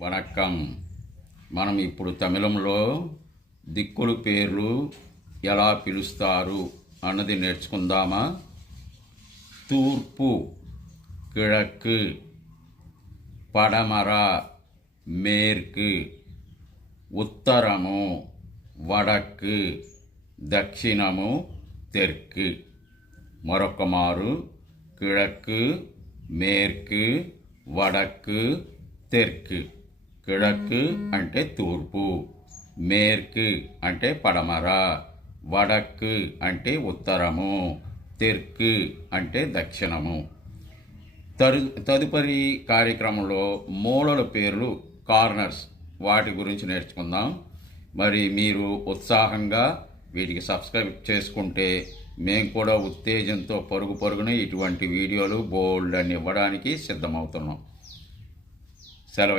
వణక్కం. మనం ఇప్పుడు తమిళంలో దిక్కుల పేర్లు ఎలా పిలుస్తారు అన్నది నేర్చుకుందామా? తూర్పు, కిழக்கு, పడమర, మేற்கு, ఉత్తరము, వడక్కు, దక్షిణము, తెற்கு. మరొక మారు కిழக்கு, మేற்கு, వడక్కు, తెற்கு. కిழக்கு అంటే తూర్పు, మేற்கு అంటే పడమర, వడక్కు అంటే ఉత్తరము, తెற்கு అంటే దక్షిణము. తదుపరి కార్యక్రమంలో మూలల పేర్లు, కార్నర్స్, వాటి గురించి నేర్చుకుందాం. మరి మీరు ఉత్సాహంగా వీటికి సబ్స్క్రైబ్ చేసుకుంటే మేము కూడా ఉత్తేజంతో పరుగున ఇటువంటి వీడియోలు బోల్డ్ అని ఇవ్వడానికి సిద్ధమవుతున్నాం. సెలవు.